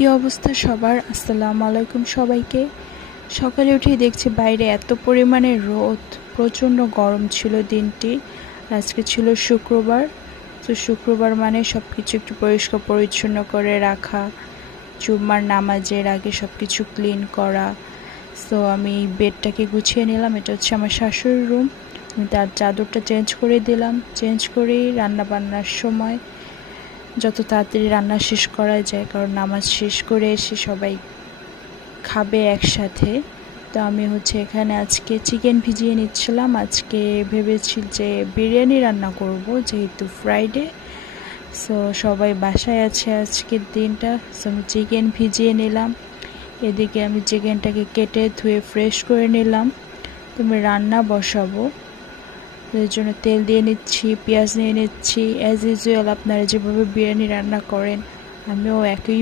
কি অবস্থা সবার? আসসালামু আলাইকুম সবাইকে। সকালে উঠেই দেখছি বাইরে এত পরিমাণে রোদ, প্রচণ্ড গরম ছিল দিনটি। আজকে ছিল শুক্রবার, তো শুক্রবার মানে সব কিছু একটু পরিষ্কার পরিচ্ছন্ন করে রাখা, জুম্মার নামাজের আগে সব কিছু ক্লিন করা। সো আমি বেডটাকে গুছিয়ে নিলাম। এটা হচ্ছে আমার শাশুড়ির রুম। আমি তার চাদরটা চেঞ্জ করে দিলাম। চেঞ্জ করেই রান্নাবান্নার সময় যত তাড়াতাড়ি রান্না শেষ করা যায়, কারণ নামাজ শেষ করে এসে সবাই খাবে একসাথে। তো আমি হচ্ছে এখানে আজকে চিকেন ভিজিয়ে নিচ্ছিলাম। আজকে ভেবেছি যে বিরিয়ানি রান্না করব, যেহেতু ফ্রাইডে। সো সবাই বাসায় আছে আজকের দিনটা। সো আমি চিকেন ভিজিয়ে নিলাম। এদিকে আমি চিকেনটাকে কেটে ধুয়ে ফ্রেশ করে নিলাম। তো আমি রান্না বসাবো, এর জন্য তেল দিয়ে নিচ্ছি, পেঁয়াজ নিয়ে নিচ্ছি। অ্যাজ ইউজুয়াল আপনারা যেভাবে বিরিয়ানি রান্না করেন আমিও একই